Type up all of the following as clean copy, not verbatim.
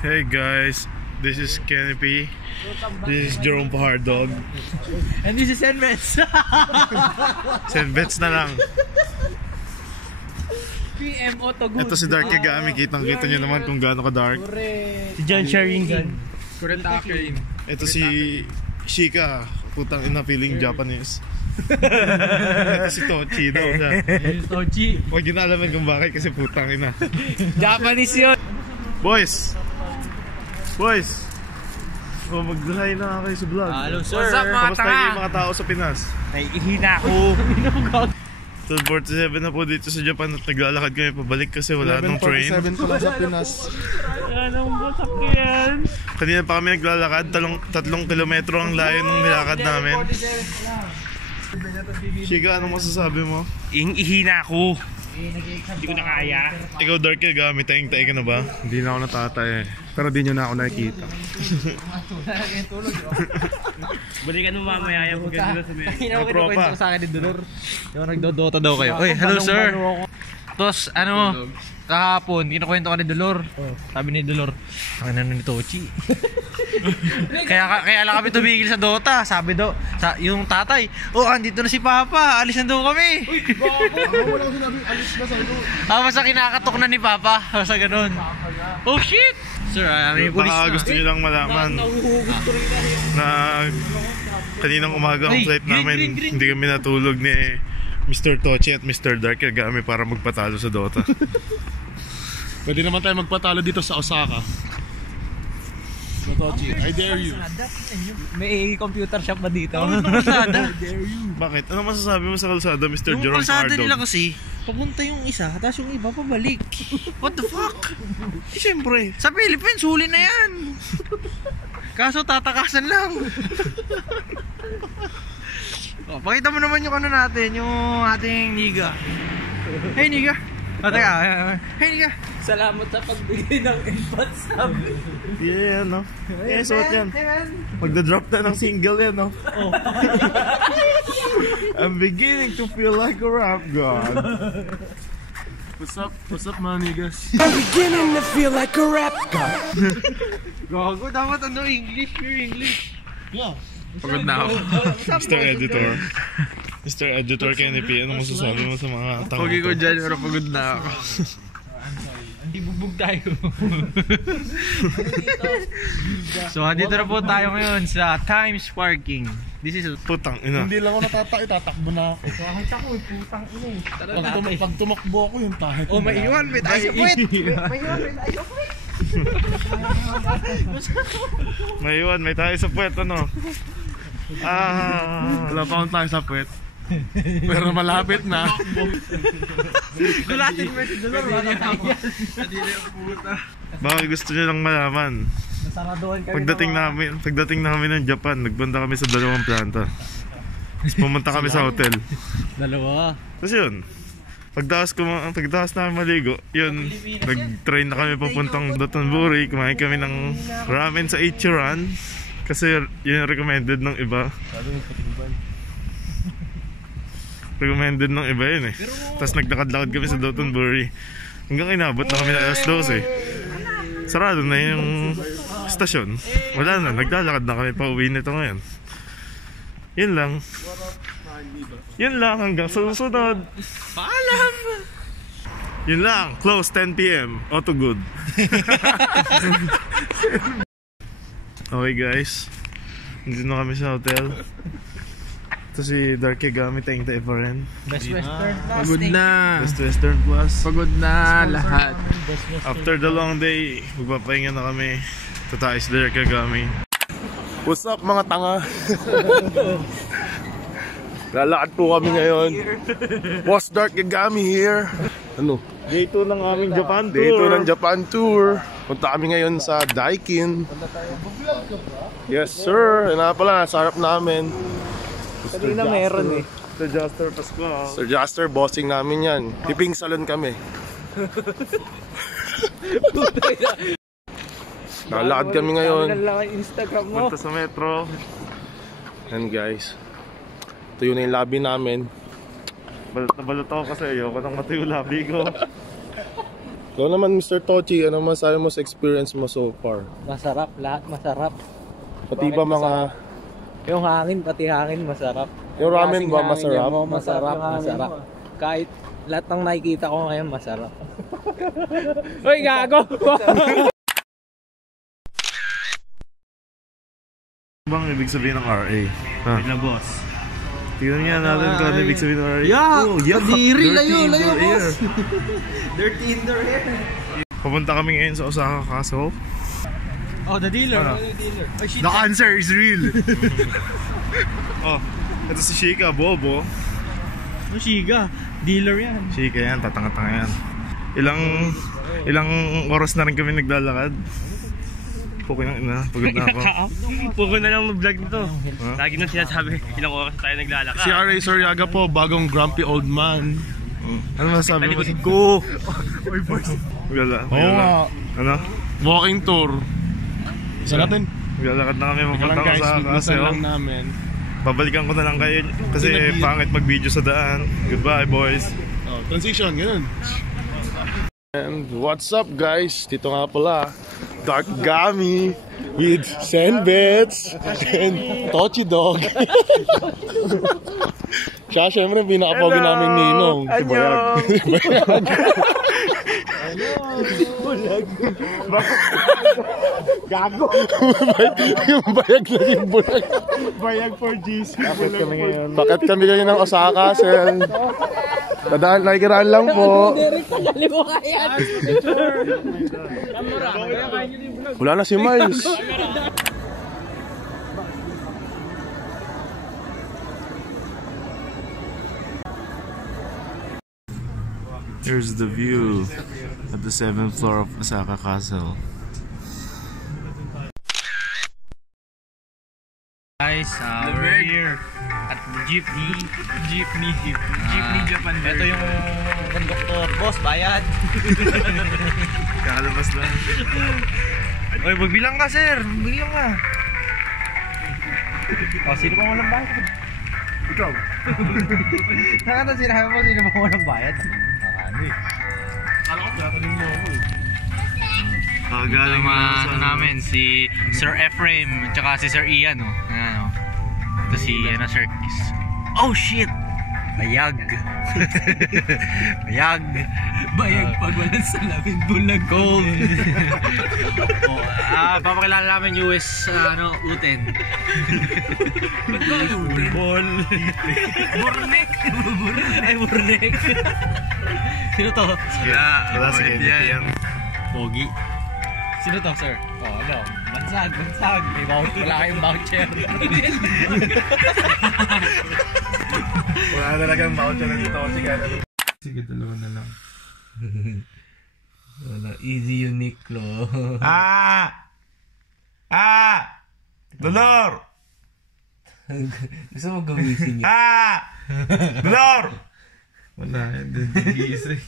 Hey guys, this is Kenny P. This is Jerome Pahardog. And this is Senbets. Senbets na lang. PMO to good. Ito si Dark Kagami, kitang-kita nyo naman kung gaano ka-dark. Si John Sharingan. Ito si Shika, putang ina feeling Japanese. Ito si Tochi daw siya. Tochi. Huwag yun alamin kung bakit kasi putang ina. Japanese yun. Boys! Oh, mag-hi na kayo sa vlog. Hello sir. What's up mga Kamusta kayo mga tao sa Pinas? Naiihina ako. 12:47 na po dito sa Japan at naglalakad kami pabalik kasi wala nang train. 11:47 pala sa Pinas. Anong masakyan? Kanina pa kami naglalakad, 3 kilometro ang layo ng nilakad namin. Shika, anong masasabi mo? Ihina ako. Hindi ko na kaya. Ikaw Dark Kagami, taing-taing ka na ba? Hindi na ako natatay eh. Pero di nyo na ako nakikita. Balikan mo mamaya yung pagkakita sa mga. Mga tropa. Sa akin ni Dolor. Yung nagdodota daw kayo. Oy, hello sir. Tapos ano, kahapon, kinukwento ka ni Dolor. Sabi ni Dolor, ang ano ni Tochi. kaya lang kami tumigil sa Dota. Sabi daw, yung tatay, andito na si Papa, alis na daw kami. Uy, bako! Wala ko sinabing alis na sa ito. Basta kinakatok na ni Papa. Basta ganun. Oh shit! Sir, may pulis Baka na. gusto nyo lang malaman na kaninang umaga ang flight namin, hindi kami natulog ni Mr. Tochi at Mr. Dark Kagami para magpatalo sa Dota. Pwede naman tayo magpatalo dito sa Osaka. Tochi, I dare you. May computer shop ba dito? Bakit? Ano masasabi mo sa kalsada, Mr. Yung Jerome kalsada nila Pahardog? kasi, papunta yung isa, tapos yung iba pabalik. What the fuck? Siyempre, sa Philippines, huli na yan. Kaso tatakasan lang. Pakita mo naman yung ano natin, yung ating Niga. Hey Niga. Teka, hey Niga. Salamat sa pagbigay ng input sub. Yeah, no? Yeah, suot yan. Magda-drop na ng single yan, no? Oh. I'm beginning to feel like a rap god. What's up mga niggas? I'm beginning to feel like a rap god. Gago, dapat ano English, pure English. Yeah. Pagod na ako. Mr. Editor. Mr. Editor Kenny P, ano masasabi mo sa mga tao? Pogi ko dyan, pero pagod na ako. Hindi bugbog tayo. So, andito na po tayo ngayon sa Times Parking. This is Putang ina. Hindi lang ako tatakbo na ako. kahit ako, putang ina. Pag tumakbo ako yung tahe ko. Oh, may iwan, may tayo sa puwet. May tayo sa puwet, ano? Wala pa akong tayo sa puwet. Pero malapit na. Gulatin mo si Dolor, wala tayo. Baka gusto nyo lang malaman. Nasaraduhan kami. Pagdating namin ng Japan, nagpunta kami sa 2 planta. Tapos pumunta kami sa hotel. Dalawa. Tapos yun, pagdaas namin maligo, yun, nag-train na kami papuntang Dotonbori. Kumain kami ng ramen sa Ichiran. Kasi yun yung recommended ng iba. Recommended ng iba yun eh. Tapos naglakad-lakad kami sa Dotonbori. Hanggang inabot na kami na alas 12. Sarado na yung stasyon. Wala na, naglalakad na kami pa uwi nito ngayon. Yun lang. Yun lang hanggang susunod. Paalam! Yun lang, close 10 PM. Auto good. Okay guys, nandito na kami sa hotel. Ito si Dark Kagami, taing-taing pa rin. Best Western. Pagod na. Best Western Plus. Pagod na lahat. After the long day, magpapahinga na kami. Ito tayo si Dark Kagami. What's up mga tanga? Lalakad po kami ngayon. Boss Dark Kagami here. Ano? Day 2 ng aming Japan tour. Dito ng Japan tour. Punta kami ngayon sa Daikin. Yes sir. Yan na pala, nasa harap namin. Kanina meron eh. Sir Jaster Pascual. Sir Jaster, bossing namin yan. Piping salon kami. Lalakad kami ngayon. Instagram mo. Punta sa metro. And guys, ito yun na yung lobby namin. Balot na balot ako kasi ayoko nang matuyo labi ko. Ikaw naman, Mr. Tochi, ano masabi mo sa experience mo so far? Masarap, lahat masarap. Pati ba mga... Yung hangin, pati hangin masarap. Yung ramen ba masarap? Masarap, masarap. Kahit lahat ng nakikita ko ngayon masarap. Uy, gago! Bang ibig sabihin ng RA? Ha? Wait lang, boss. Tignan nga natin kung ano ibig sabihin ng RA. Yak! Oh, yak! Kadiri, layo, Dirty in layo, your boss! ear. Dirty in their hair. Papunta kami ngayon sa Osaka Castle. Oh, the dealer. Ano? The dealer. Oh, shit. The answer is real! Oh, ito si Shika, Bobo. Ano, Shiga? Dealer yan. Shika yan, tatanga-tanga yan. Ilang oras na rin kami naglalakad. Puko ng ina, pagod na ako. Puko na lang mag-vlog nito. Lagi nang sinasabi, ilang oras tayo naglalakad. Si R.A. Soryaga po, bagong grumpy old man. Ano masabi mo? Ko! Maglalakad. Oo. Ano? Walking tour. Isa natin. Maglalakad na kami Ika mapunta lang ko guys, sa biglasan Castle. lang namin. Babalikan ko na lang kayo kasi pangit mag-video sa daan. Goodbye, boys. Oh, transition, ganun. And what's up guys? Dito nga pala, Dark Gami with Senbets and Tochi Dog. Siya syempre pinaka-pogi naming ninong. Si Bayag. Gago. Yung Bayag naging bulag. Bayag for GC. Bakit kami ngayon ng Osaka, Sel? Dadaan, nakikiraan lang po. Wala na si Miles. Here's the view at the 7th floor of Osaka Castle. Guys, we're here at the Jeepney Japan. Ito yung conductor. Boss, bayad. Kakalabas lang. Oy, magbilang ka, sir. Magbilang ka. Oh, sino pa walang bayad? Ikaw. Nakata sinabi mo sino pa walang bayad? Nakano eh. Kala ko tinatanong mo ako eh. Galing Ano namin, si Sir Ephraim at saka si Sir Ian, oh. Ano. Ito si Sir Kiss. Oh shit! Bayag. Bayag. Bayag pag walang salamin, bulag. Gold. Papakilala namin US, Uten. Ba't ba Uten? Ball. Burnek. Ay, Burnek. Sino to? Wala si yan. Pogi. Sino to, sir? Oh, ano? Bansag. May voucher. Wala kayong voucher. Wala talagang voucher na dito kasi kaya. Sige, dalawa na lang. Wala. Easy Uniqlo. Dolor! Gusto mo gumising yun? Dolor! Wala, hindi giisa eh.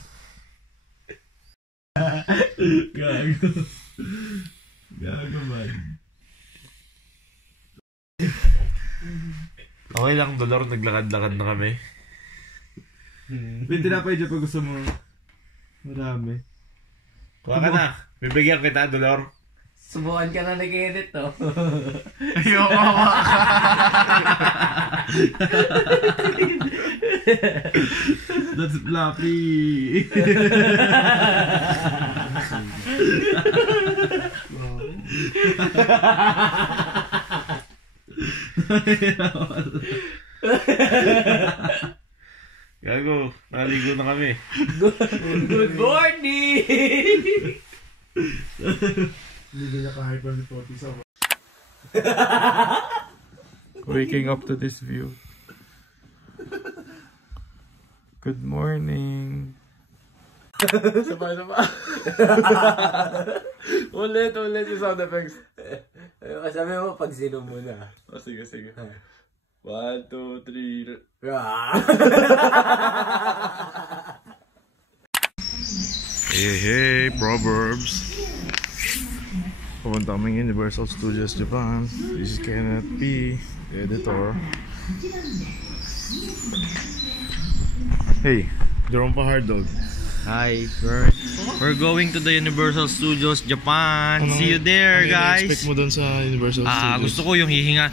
Gago man. Okay lang, Dolor. Naglakad-lakad na kami. Pwede na pa dyan pag gusto mo. Marami. Kuha ka na. Bibigyan kita, Dolor. Subukan ka na nag-edit, to. Ayoko That's fluffy. Gago, naligo na kami. Good morning! Hindi na ka-hyper ni Toti sa waking up to this view. Good morning. Sabay. ulit yung sound effects. Sabi mo, pag sino muna. Oh, sige. 1, 2, 3. Hey, Proverbs. Pupunta kami Universal Studios Japan. This is Kenneth P, editor. Hey, Jerome pa hard dog. Hi, we're going to the Universal Studios Japan. See you there, guys. Expect mo doon sa Universal Studios? Gusto ko yung hihinga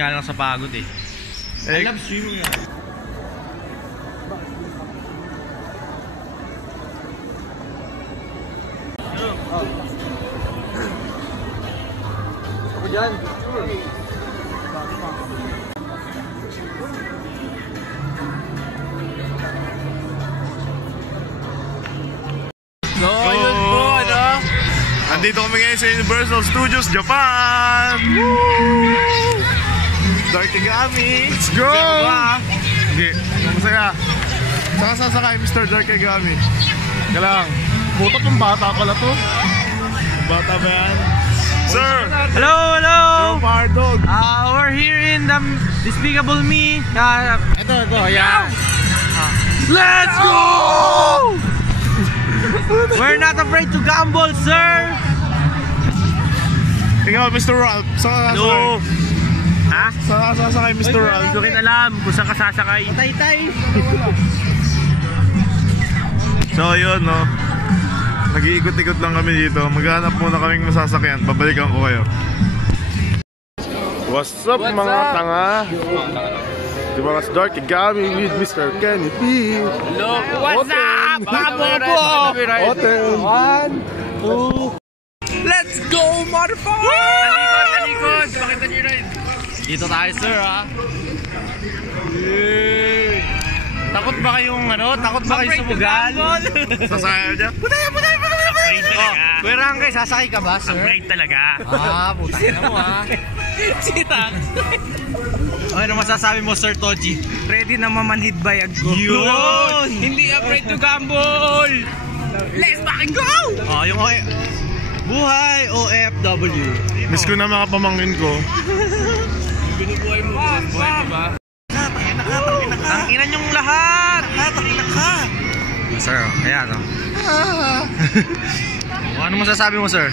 lang sa pagod eh. I love swimming. Ako dyan. So, yun po, ano? Andito kami ngayon sa Universal Studios Japan! Woo! Darkigami! Let's go! Hindi, masaya. Saka sasakay Mr. Darkigami. Galang. Puto pang bata pala to. Bata ba yan? Sir! Hello, hello! Fire dog! We're here in the Despicable Me. Ito, yeah. Let's go! We're not afraid to gamble, sir! Ikaw, Mr. Ralph, saan ka Hello! sasakay? Ha? Saan ka sasakay, Mr. Ralph? Hindi ko rin alam kung saan ka sasakay. Tay-tay! So yun, no, nag-iikot-ikot lang kami dito. Maghanap muna kaming masasakyan. Babalikan ko kayo. What's up, mga tanga? Di ba mas Darkigami with Mr. Kenny P. Hello! What's up? Pabobo! Oten! 1, 2, let's go, motherfucker! Talikod! Pakita nyo rin. Dito tayo, sir, ha? Takot ba kayong takot ba kayong sumugal? Sasakay dyan? Afraid talaga. Kuya Rangkay, sasakay ka ba, sir? Afraid talaga. Putang na mo, ha? Sitang. Ano masasabi mo, Sir Toji? Ready na mamanhid bayag ko. Yun! Hindi afraid to gamble. Let's fucking go! Yung buhay OFW. Miss ko na mga pamangkin ko. Binubuhay mo. Buhay mo ba? Tanginan yung lahat! Tanginan ka! Sir, ayan o. Ano masasabi mo, sir?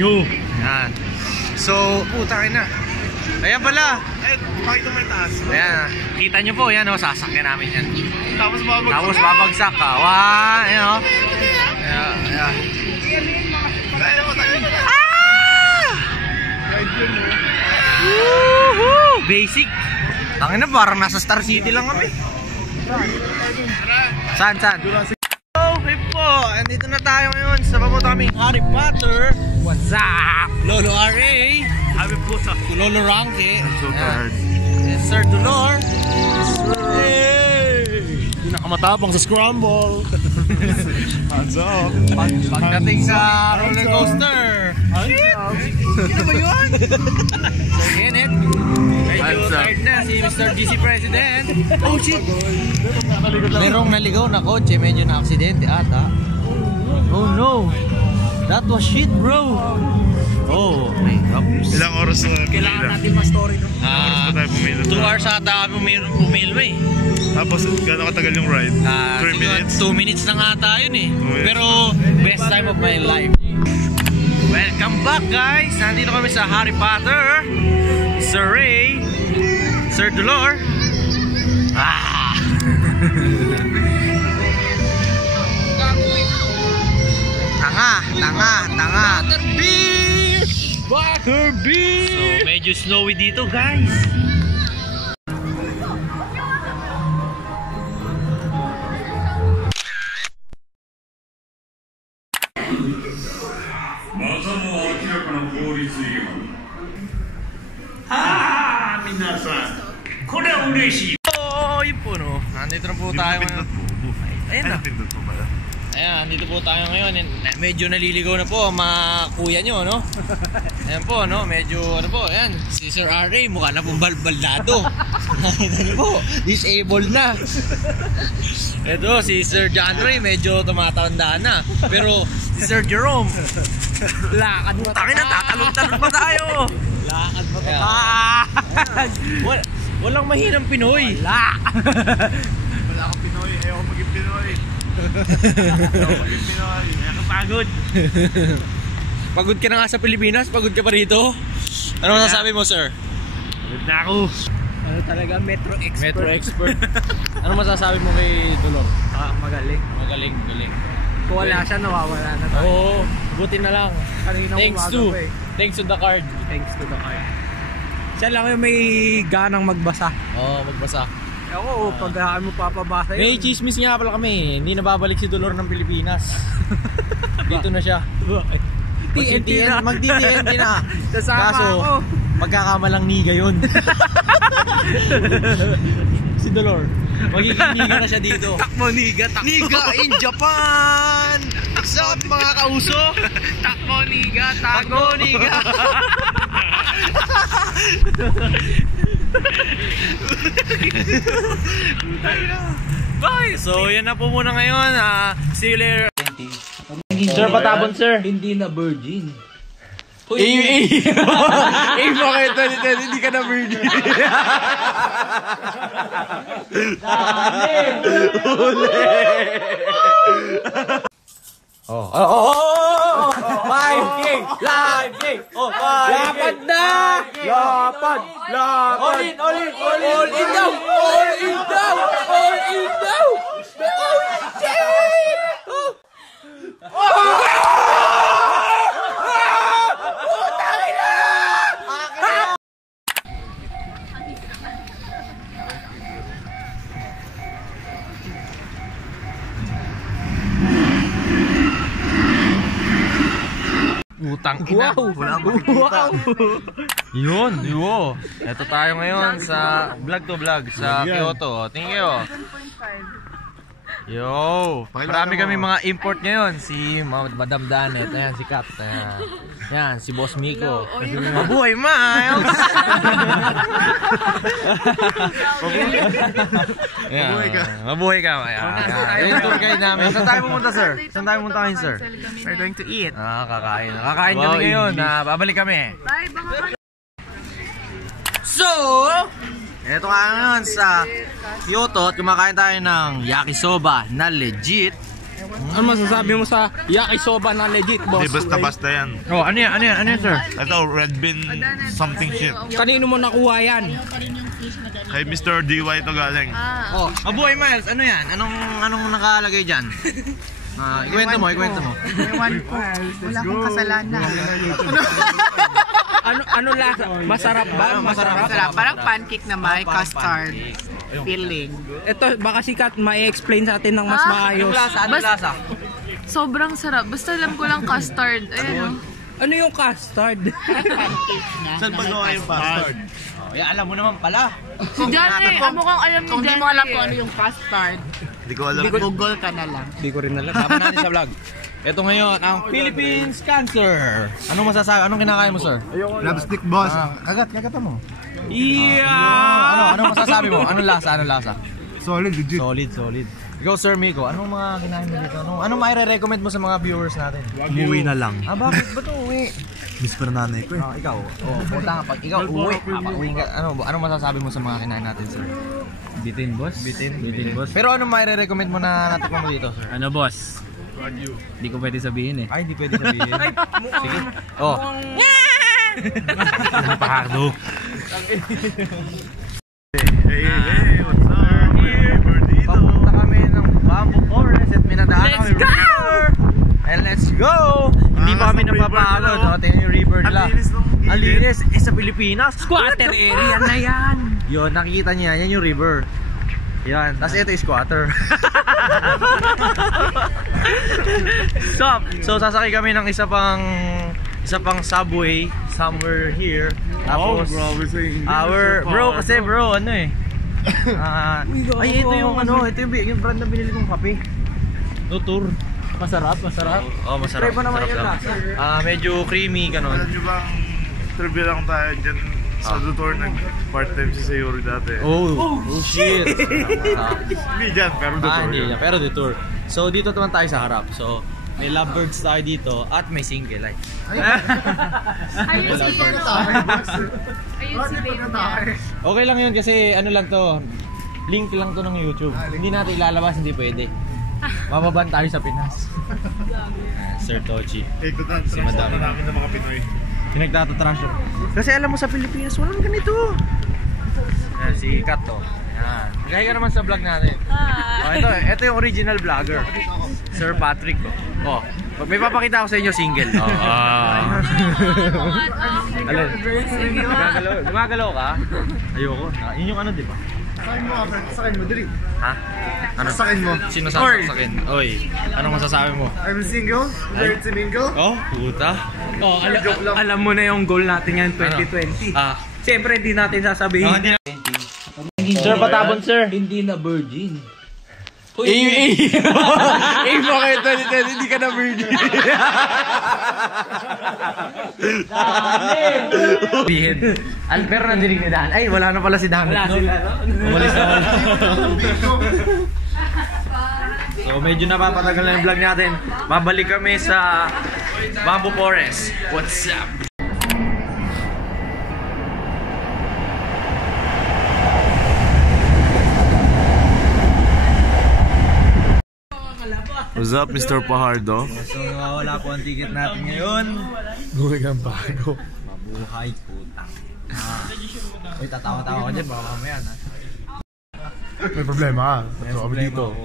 Yo! Ayan. So, putang ina. Ayan pala. Pakita mo yung taas. Ayan. Kita nyo po, yan o. Sasakyan namin yan. Tapos babagsak. Tapos babagsak ka. Wow! Ayan o. Ayan. Ayan. Woohoo! Basic. Tangina, parang nasa Star City lang kami. Saan? Okay po, andito na tayo ngayon sa papunta kaming Harry Potter. What's up? Lolo R.A. Happy puta. Lolo Ranke. I'm so tired. Yes, Sir Dolor. Pinakamatapang sa scramble. Hands up. Pagdating sa roller coaster. Sino ba yun? Sir Kenneth. Medyo tired na si Mr. GC President. Oh shit! Merong naligaw na kotse, medyo na-aksidente ata. Oh no! That was shit, bro! Oh, okay. Ilang oras na Kailangan natin ma-story no? Ilang oras pa tayo pumila? 2 hours ata kami pumilwa eh. Tapos gano'ng katagal yung ride? 3 minutes? 2 minutes na nga tayo eh. minutes. Pero best time of my life. Welcome back, guys! Nandito kami sa Harry Potter. Sir Ray, Sir Dolor. Tanga. Butterbeer! So, medyo snowy dito, guys. Oh, yun po, no? Nandito na po tayo ngayon. Ayan na. Pindot po pala. Ayan, dito po tayo ngayon. Medyo naliligaw na po ang mga kuya nyo, no? Ayan po, no? Medyo, ayan, si Sir R.A. mukha na pong balbaldado. Ayan po, disabled na. Ito, si Sir John Ray, medyo tumatanda na. Pero, si Sir Jerome, lakad mo. Takin na, tatalon-talon pa tayo. Lakad mo. Walang mahinang Pinoy. Wala akong Pinoy. Ayaw ko maging Pinoy. Nakapagod. Pagod ka na nga sa Pilipinas, pagod ka pa rito. Ano masasabi mo, sir? Pagod na ako. Ano talaga, Metro Expert. Metro Expert. Ano masasabi mo kay Dolor? Magaling. Magaling. Kung wala siya, nawawala na tayo. Oo, buti na lang. Kanina Thanks to the card. Thanks to the card. Siya lang yung may ganang magbasa. Oo, magbasa. Ako, pag mo papabasa May chismis nga pala kami. Hindi na babalik si Dolor ng Pilipinas. Dito na siya. Mag-TNT na. Kasama Kaso, ako. magkakamalang niga yun. Si Dolor. Magiging niga na siya dito. Takbo niga. Niga in Japan! What's up mga kauso? Takbo niga. Takbo niga! So yan na po muna ngayon. See you later. Sir, patabon sir. Hindi na virgin. Bakit 2010 hindi ka na virgin? Oh. 5K! Live K! Oh, 5K! Lapad na! Lapad! All in daw! All in daw! Oh, shit! Utang ina. Wow. Yun. Ito tayo ngayon sa vlog to vlog sa Kyoto. Tingin kayo. Yo, marami kami mga import ngayon. Si Madam Danet, ayan si Kat, ayan. Yan, si Boss Miko. Mabuhay Miles. Mabuhay ka. Ayan. Yung tour guide namin. Saan tayo pumunta, sir? Saan tayo pumunta ngayon, sir? We're going to eat. Kakain. Kakain kami ngayon. Babalik kami. Bye, So, eto nga ngayon sa Kyoto at kumakain tayo ng yakisoba na legit. Ano masasabi mo sa yakisoba na legit, boss? Hindi, basta-basta yan. Oh, ano yan, sir? Ito, red bean something shit. Kanino mo nakuha yan? Kay Mr. DY ito galing. Oh, Mabuhay Miles, ano yan? Anong nakalagay dyan? Ikwento mo. Ewan po. Wala akong kasalanan. Ano lasa? Masarap ba? Masarap. Parang pancake na may custard filling. Ito, baka sikat ma-explain sa atin ng mas maayos. Ano lasa? Sobrang sarap. Basta alam ko lang custard. Ayan o. Ano yung custard? Saan ba gawa yung bastard? Alam mo naman pala. Si Johnny, mukhang alam ni Kung di Johnny. mo alam kung ano yung custard, Hindi ko alam. Google ka na lang. Hindi ko rin alam. Tama natin sa vlog. Ito ngayon, ang Philippines Cancer. Anong masasabi? Anong kinakain mo, sir? Lobstick boss. Kagat mo. Yeah! Ano masasabi mo? Anong lasa? Solid, legit. Solid. Ikaw, Sir Miko, anong mga kinain mo dito? Anong maire-recommend mo sa mga viewers natin? Umuwi na lang. Bakit? Ba't uuwi? Miss pa na nanay ko eh. Ikaw, punta nga. Pag ikaw uuwi, papauwi ka. Anong masasabi mo sa mga kinain natin, sir? Bitin, boss. Bitin, boss. Pero anong maire-recommend mo na natikman mo dito, sir? Ano, boss? Hindi ko pwede sabihin eh. Ay, hindi pwede sabihin. Sige. Oh. Pahardo. Hey, what's up? Papunta kami ng Bamboo Forest at minadaan kami river. And let's go! Hindi pa kami napapagod. Tingnan yung river nila. Ang linis. Sa Pilipinas. Squatter area na yan. Yun, nakikita niya. Yan yung river. Yan. Tapos ito yung squatter. Stop! So sasakay kami ng isa pang subway somewhere here. Tapos bro kasi ano eh. Ay ito yung brand na binili kong kape. Tour. Masarap. Oh, masarap. Masarap. Medyo creamy ganon. Alam nyo bang trivia lang tayo dyan sa Dutor, nag-part-time si Sayuri dati. Oh shit. Hindi dyan, pero Dutor. Hindi yan, pero Dutor. So dito naman tayo sa harap. So may lovebirds tayo dito at may single light. Ayun si Baby. Okay lang yun kasi ano lang to, link lang to ng YouTube. Hindi natin ilalabas, hindi pwede. Mababan tayo sa Pinas. Sir Tochi. Si Madam namin ng mga Pinoy. Pinagtatatransyo. Kasi alam mo sa Pilipinas, walang ganito. Ayan, si Kat to. Ayan. Kaya ka naman sa vlog natin. Oh, ito yung original vlogger. Sir Patrick ko. Oh, may papakita ako sa inyo single. Alin? Gumagalaw ka? Ayoko. Yun yung ano, di ba? Sakin mo, Albert. Sakin mo, dali. Ha? Ano? Sakin mo. Sino sasakin? Oy, anong masasabi mo? I'm single. Albert single. Oh, puta. Oh, alam mo na yung goal natin yan 2020. Siyempre, hindi natin sasabihin. Sir, patabon, sir. Hindi na virgin. Bakit? Hindi ka na virgin. Pero nandinig ni Dan. Ay, wala na pala si Dan. Wala sila, no? Umalis na pala. So, medyo napapatagal na yung vlog natin. Babalik kami sa Bamboo Forest. What's up? What's up, Mr. Pahardo? So, wala po ang ticket natin ngayon. Guwag ang bago. Mabuhay, putang. Uy, tatawa-tawa ka dyan. Baka mamaya na. May problema ka. So kami dito.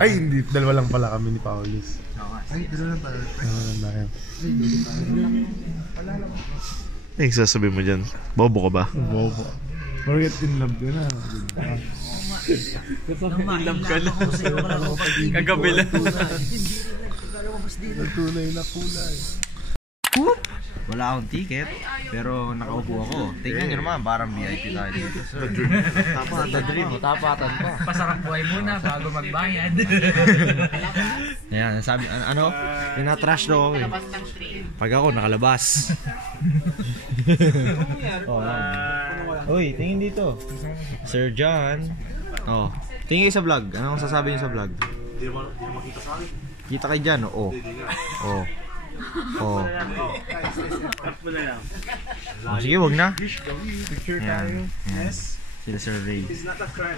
Ay, hindi. Dalawa lang pala kami ni Paulis. Ay, dalawa lang tayo. Dalawa lang tayo. Ano yung sasabi mo dyan? Bobo ka ba? Bobo. Forget in love din na. Ilam ka na. Kagabi lang. Tunay na kulay. Wala akong ticket, pero nakaupo ako. Tingnan nyo naman, parang VIP tayo dito, sir. Tapatan pa. Pasarap buhay muna bago magbayad. Ayan, sabi, ano? Pinatrash daw ako eh. Pag ako, nakalabas. Uy, tingin dito. Sir John. Oh, tingin kayo sa vlog. Anong sasabi niyo sa vlog? Hindi mo makita sa akin. Kita kayo dyan, oh. Oh. Oh. Sige, wag na. Ayan. Yes. Sila Sir Ray.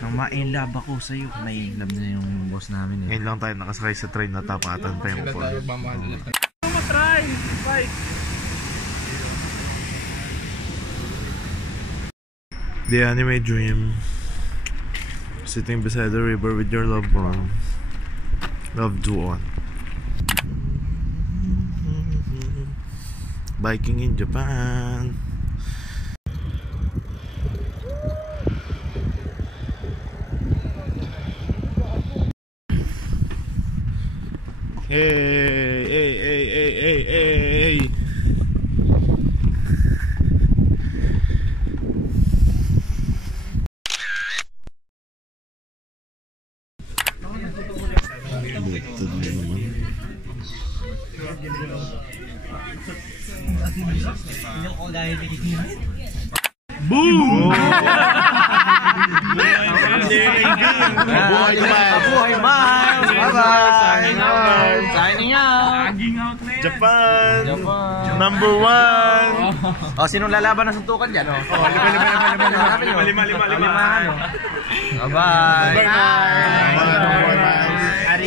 Nang ma-inlove ako sa'yo. Na-inlove na yung boss namin eh. Ngayon lang tayo nakasakay sa train na tapatan pa yung upuan. The anime dream. Sitting beside the river with your loved one. Loved one. Biking in Japan. Hey, hey, hey, hey, hey, hey. Boom! Buhay Miles! Bye-bye! Signing out! Japan! Number 1! Oh, sinong lalaban ng suntukan dyan? Oh, lima. Bye-bye!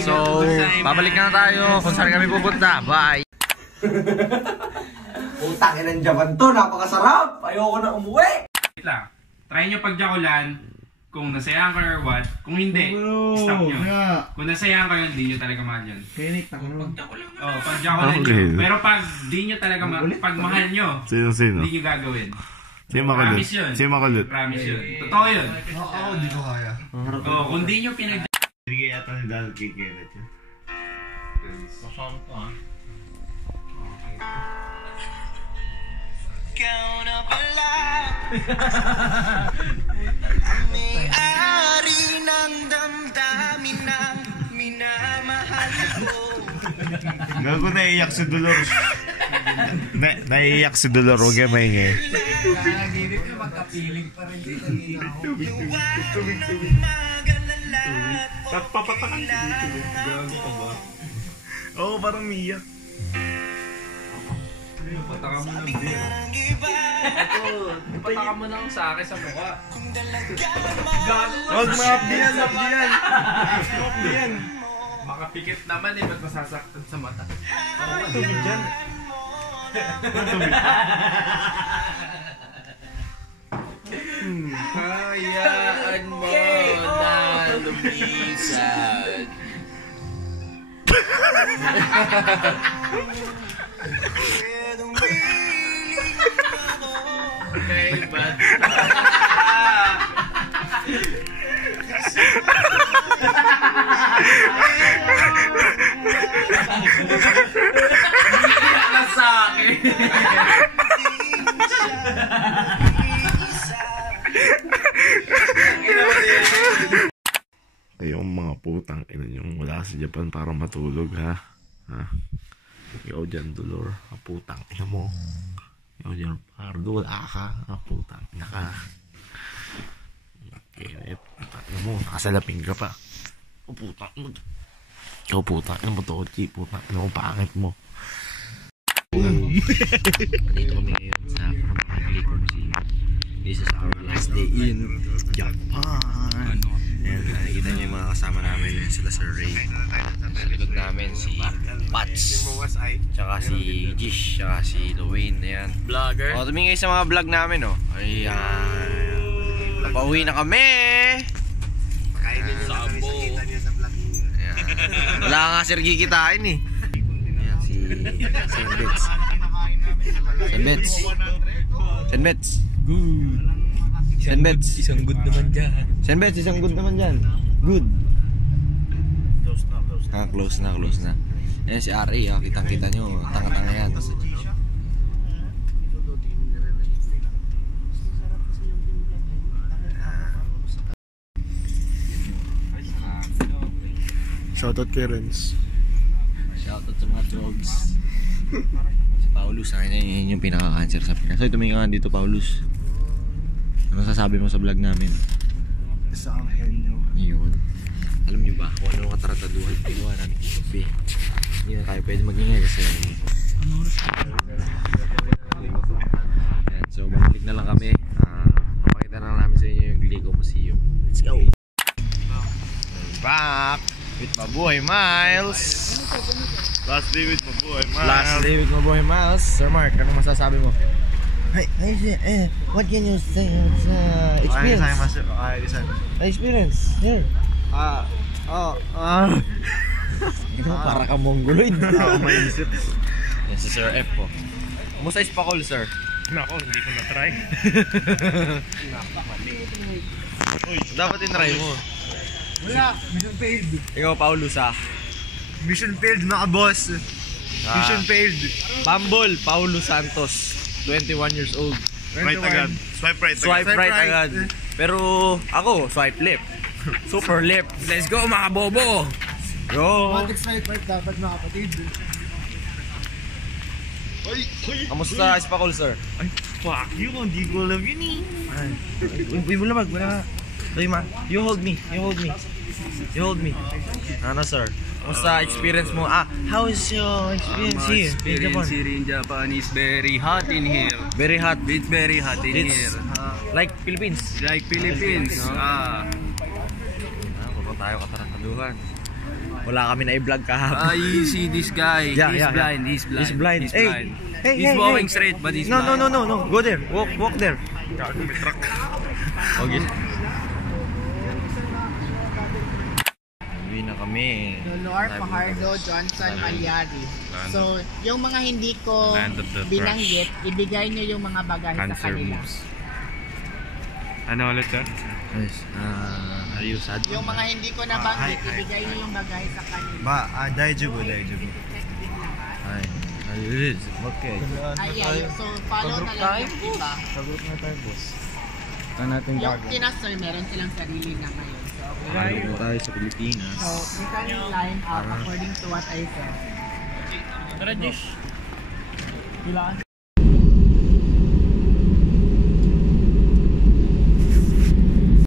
So, babalik na tayo kung saan kami pupunta. Bye! Utangin ng Japan to, napakasarap! Ayoko na umuwi! Wait lang. Try nyo pagjakulan kung nasayahan ko or what. Kung hindi, stop nyo. Kung nasayahan ko yun, di nyo talaga mahal yun. Oh, pagjakulan nyo. Pero pag di nyo talaga pag mahal nyo, Sino? hindi nyo gagawin. Sino makulit? Promise yun. Sino makulit? Promise yun. Totoo yun. Oo, di ko kaya. Oh, kung di nyo Hindi kaya ito ni Donald K. Kenneth yun. Pasama ko ha. Ikaw na pala ang may-ari ng damdamin ng minamahal ko. Gago, naiiyak si Dolores. Naiiyak si Dolores, huwag yung maingay. Papatakan ko dito. Gago ka ba? Oo, parang miyak. Pataka mo ng beer. Pataka mo lang sa akin sa mukha. Huwag maapdiyan, maapdiyan. Maapdiyan. Makapikit naman eh, ba't masasaktan sa mata? Tubig dyan. Tubig. Hayaan mo na lumisan. Kay ba't ka sa akin? Ayong mga putang ina yung wala sa Japan para matulog ha. Ikaw dyan, Dolor. Putang ina mo. Ikaw dyan, Pardo. Wala ka. Putang ina ka. Kinit. Putang mo. Nakasalapin ka pa. Putang mo. Ikaw putang ina mo, Tochi. Putang ina mo, pangit mo. Dito kami ngayon sa Pagliko Museum. This is our last day in Japan. And nakikita niyo yung mga kasama namin. Sila Sir Ray. Sa likod namin si Pats. Tsaka si Jish. Tsaka si Lorraine. Ayan. Vlogger. O, tumingin sa mga vlog namin, oh. Ayan. Napauwi na kami. Kainin sa abo. Ayan. Wala nga Sir kikitain eh. Ayan si Senbets. Senbets. Senbets. Good. Senbets. Isang good naman dyan. Senbets, isang good naman dyan. Good. Close na. Ayan si R.A. Kitang-kita nyo. Tanga-tanga yan. Shoutout kay Renz. Shoutout sa mga dogs. Si Paulus, yun yung pinaka-cancer sa Pinas. So, tumingin ka dito, Paulus. Ano sasabi mo sa vlog namin? Isa ang henyo. Yun. Alam nyo ba kung ano katarataduhan pinuha namin? Hindi na tayo pwede mag-ingay kasi yan. So babalik na lang kami. Papakita na lang namin sa inyo yung Glico Museum. Let's go! Back with Mabuhay Miles. Last day with Mabuhay Miles. Last day with Mabuhay Miles. Sir Mark, anong masasabi mo? What can you say? Experience. Experience. Here. Para ka mongoloid. Maisip. Yan si Sir F po. Kumusta is pakol, sir? Nako, hindi ko na-try. Dapat in-try mo. Wala, mission failed. Ikaw, Paulus, Mission failed mga boss. Mission failed. Pambol, Paulo Santos. 21 years old. Right agad. Swipe right agad. Swipe right agad. Pero ako, swipe left. Super left. Let's go mga bobo! Go! Swipe right dapat mga kapatid. Kamusta Spakol, sir? Ay, fuck you. Hindi ko alam yun eh. Uy, wala mag, wala. You hold me. You hold me. Ano, sir? Kamusta experience mo? How is your experience here in Japan? Experience here in Japan is very hot in here. Very hot. It's very hot in here. Like Philippines. Like Philippines. Puro tayo katarataduhan. Wala kami na i-vlog kahapon. You see this guy. He's blind. He's blind. Hey, he's walking straight but he's blind. No. Go there. Walk there. May truck. Okay. Uwi na kami. Dolor, Fajardo, Johnson, Malyari. So, yung mga hindi ko binanggit, ibigay nyo yung mga bagahe sa kanila. Ano ulit sir? Are you sad? Yung mga hindi ko nabanggit, ibigay nyo yung bagahe sa kanila. Daijoubu. Ay, okay. Ayan, so follow na lang yung iba. Sa group na tayo, boss. Yung kina sir, meron silang sarili na ngayon. Ano tayo sa Pilipinas? So, you can line up according to what I said. Tara, Dish.